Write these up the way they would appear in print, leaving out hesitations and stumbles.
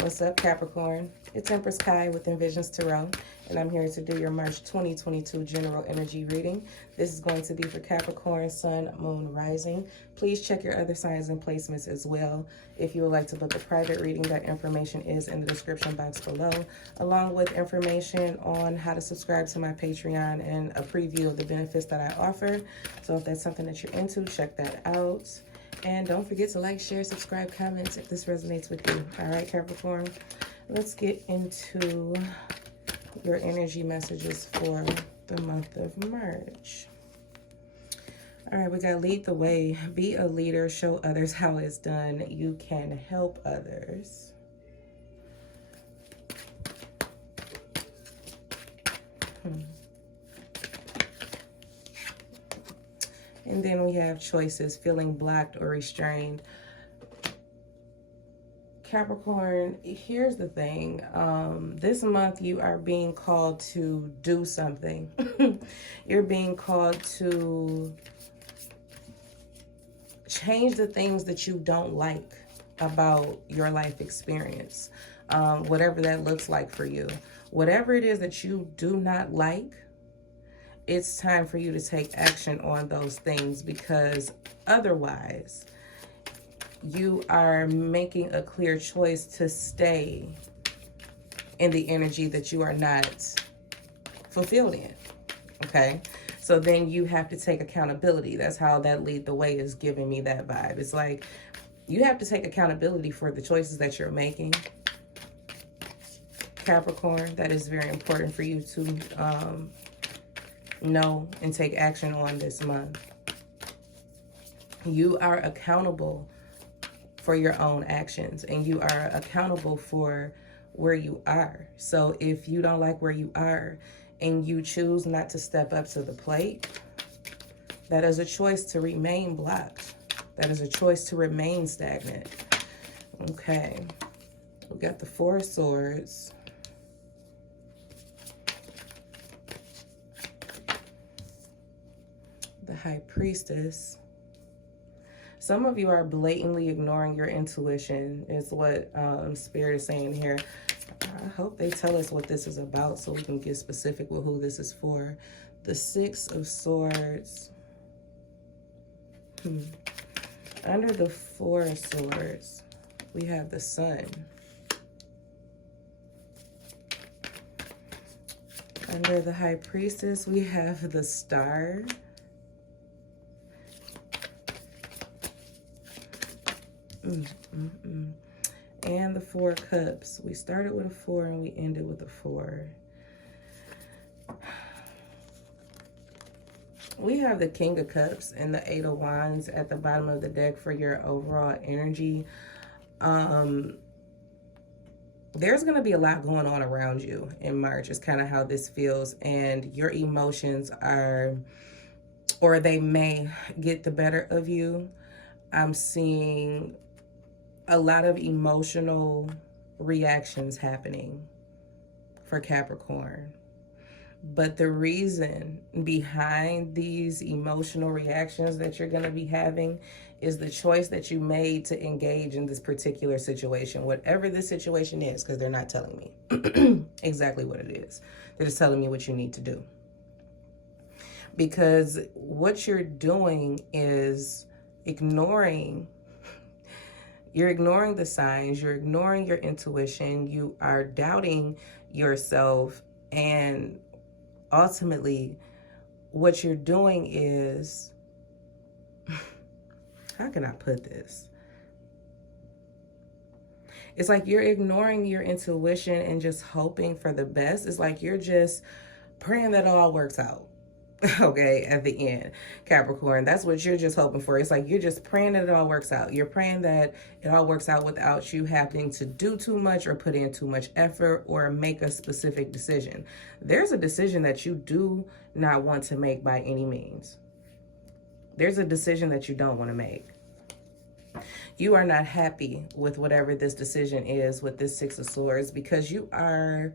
What's up, Capricorn? It's Empress Kai with Envisions Tarot, and I'm here to do your March 2022 general energy reading. This is going to be for Capricorn, Sun, Moon, Rising. Please check your other signs and placements as well. If you would like to book a private reading, that information is in the description box below, along with information on how to subscribe to my Patreon and a preview of the benefits that I offer. So if that's something that you're into, check that out. And don't forget to like, share, subscribe, comment if this resonates with you. All right, Capricorn, let's get into your energy messages for the month of March. All right, we got lead the way. Be a leader. Show others how it's done. You can help others. And then we have choices, feeling blocked or restrained. Capricorn, here's the thing. This month you are being called to do something. You're being called to change the things that you don't like about your life experience. Whatever that looks like for you. Whatever it is that you do not like, it's time for you to take action on those things, because otherwise you are making a clear choice to stay in the energy that you are not fulfilled in. Okay, so then you have to take accountability. That's how that lead the way is giving me that vibe. It's like you have to take accountability for the choices that you're making, Capricorn. That is very important for you to know and take action on this month. You are accountable for your own actions, and you are accountable for where you are. So if you don't like where you are and you choose not to step up to the plate, that is a choice to remain blocked. That is a choice to remain stagnant. Okay, we got the Four of Swords. The High Priestess. Some of you are blatantly ignoring your intuition, is what Spirit is saying here. I hope they tell us what this is about so we can get specific with who this is for. The Six of Swords. Under the Four of Swords, we have the Sun. Under the High Priestess, we have the Star. And the Four of Cups. We started with a 4 and we ended with a 4. We have the King of Cups and the Eight of Wands at the bottom of the deck for your overall energy. There's going to be a lot going on around you in March. Is kind of how this feels. And your emotions are, or they may get the better of you. I'm seeing a lot of emotional reactions happening for Capricorn. But the reason behind these emotional reactions that you're going to be having is the choice that you made to engage in this particular situation. Whatever the situation is, because they're not telling me exactly what it is. They're just telling me what you need to do. Because what you're doing is you're ignoring the signs, you're ignoring your intuition, you are doubting yourself, and ultimately what you're doing is, how can I put this? It's like you're ignoring your intuition and just hoping for the best. It's like you're just praying that it all works out. Okay, at the end, Capricorn, that's what you're just hoping for. It's like you're just praying that it all works out. You're praying that it all works out without you having to do too much or put in too much effort or make a specific decision. There's a decision that you do not want to make by any means. There's a decision that you don't want to make. You are not happy with whatever this decision is with this Six of Swords, because you are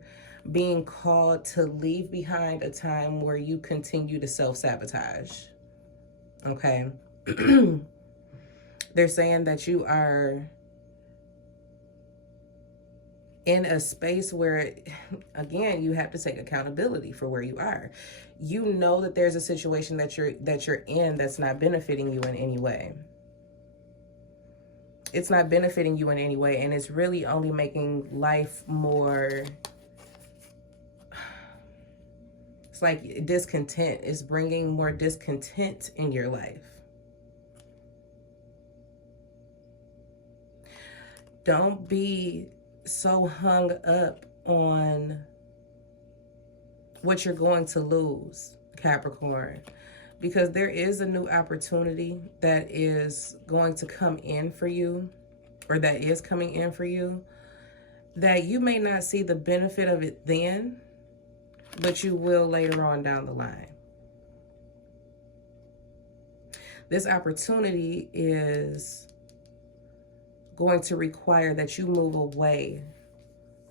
being called to leave behind a time where you continue to self-sabotage. Okay. They're saying that you are in a space where, again, you have to take accountability for where you are. You know that there's a situation that you're in that's not benefiting you in any way. It's not benefiting you in any way, and it's really only making life more, it's like discontent. It's bringing more discontent in your life. Don't be so hung up on what you're going to lose, Capricorn, because there is a new opportunity that is going to come in for you, or that is coming in for you, that you may not see the benefit of it then, but you will later on down the line. This opportunity is going to require that you move away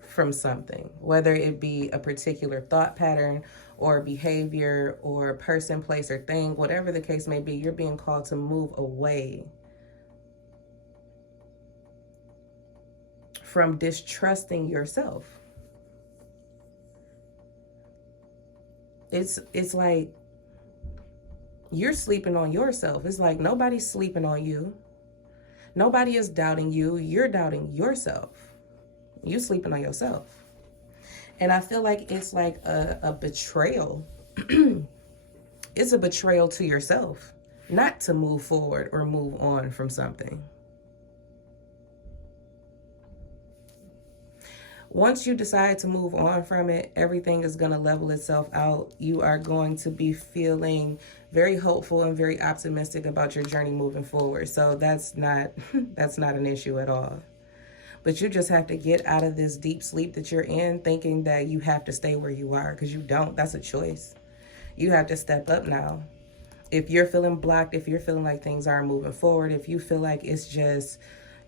from something, whether it be a particular thought pattern or behavior or person, place, or thing, whatever the case may be. You're being called to move away from distrusting yourself. It's like you're sleeping on yourself. It's like nobody's sleeping on you. Nobody is doubting you. You're doubting yourself. You sleeping on yourself. And I feel like it's like a betrayal. It's a betrayal to yourself not to move forward or move on from something. Once you decide to move on from it, everything is going to level itself out. You are going to be feeling very hopeful and very optimistic about your journey moving forward. So that's not an issue at all. But you just have to get out of this deep sleep that you're in, thinking that you have to stay where you are, because you don't. That's a choice. You have to step up now. If you're feeling blocked, if you're feeling like things aren't moving forward, if you feel like it's just,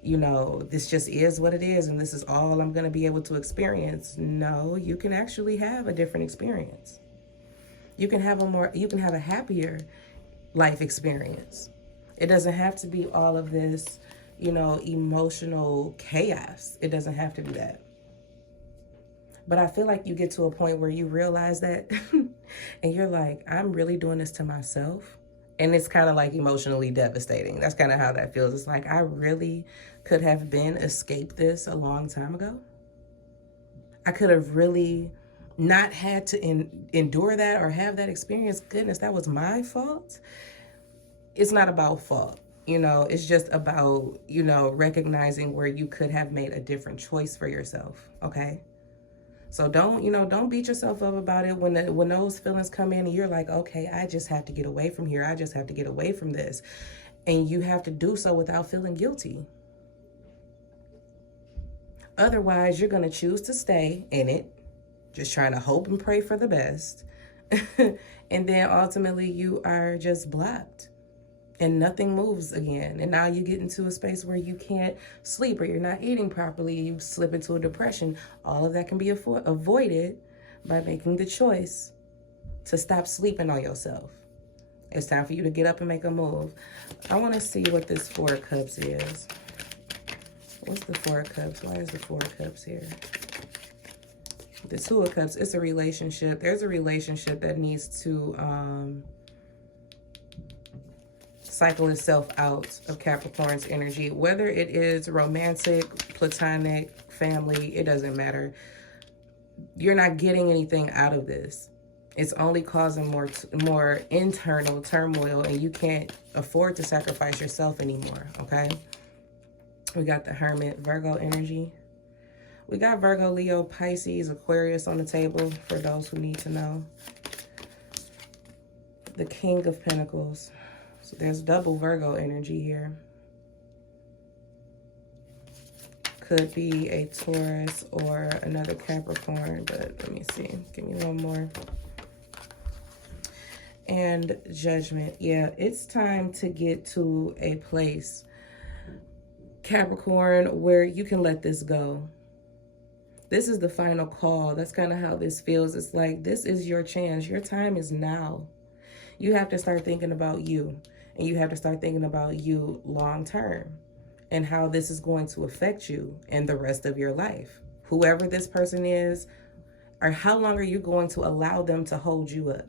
this just is what it is and this is all I'm going to be able to experience. No, you can actually have a different experience. You can have a happier life experience. It doesn't have to be all of this, emotional chaos. It doesn't have to be that. But I feel like you get to a point where you realize that and you're like, I'm really doing this to myself. And it's kind of like emotionally devastating. That's kind of how that feels. It's like, I really could have escaped this a long time ago. I could have really not had to endure that or have that experience. Goodness, that was my fault. It's not about fault. It's just about, recognizing where you could have made a different choice for yourself. Okay. So don't beat yourself up about it when those feelings come in and you're like, okay, I just have to get away from here. I just have to get away from this. And you have to do so without feeling guilty. Otherwise, you're going to choose to stay in it, just trying to hope and pray for the best. And then ultimately you are just blocked and nothing moves again. And now you get into a space where you can't sleep or you're not eating properly. You slip into a depression. All of that can be avoided by making the choice to stop sleeping on yourself. It's time for you to get up and make a move. I want to see what this Four of Cups is. What's the Four of Cups? Why is the Four of Cups here? The Two of Cups, it's a relationship. There's a relationship that needs to cycle itself out of Capricorn's energy. Whether it is romantic, platonic, family, it doesn't matter. You're not getting anything out of this. It's only causing more internal turmoil, and you can't afford to sacrifice yourself anymore, okay? We got the Hermit, Virgo energy. We got Virgo, Leo, Pisces, Aquarius on the table for those who need to know. The King of Pentacles. So there's double Virgo energy here. Could be a Taurus or another Capricorn, but let me see. Give me one more. And Judgment. Yeah, it's time to get to a place, Capricorn, where you can let this go. This is the final call. That's kind of how this feels. It's like, this is your chance. Your time is now. You have to start thinking about you. And you have to start thinking about you long term and how this is going to affect you and the rest of your life. whoever this person is, or how long are you going to allow them to hold you up?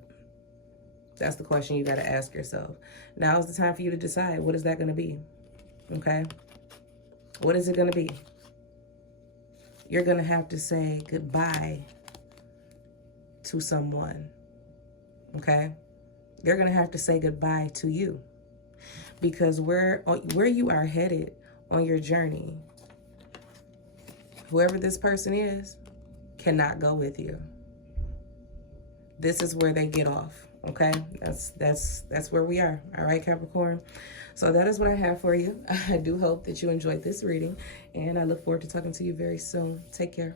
That's the question you got to ask yourself. Now is the time for you to decide. What is that going to be? Okay? What is it going to be? You're going to have to say goodbye to someone. Okay? You're going to have to say goodbye to you. Because where you are headed on your journey, whoever this person is cannot go with you. This is where they get off. Okay, that's where we are. All right, Capricorn. So that is what I have for you. I do hope that you enjoyed this reading, and I look forward to talking to you very soon. Take care.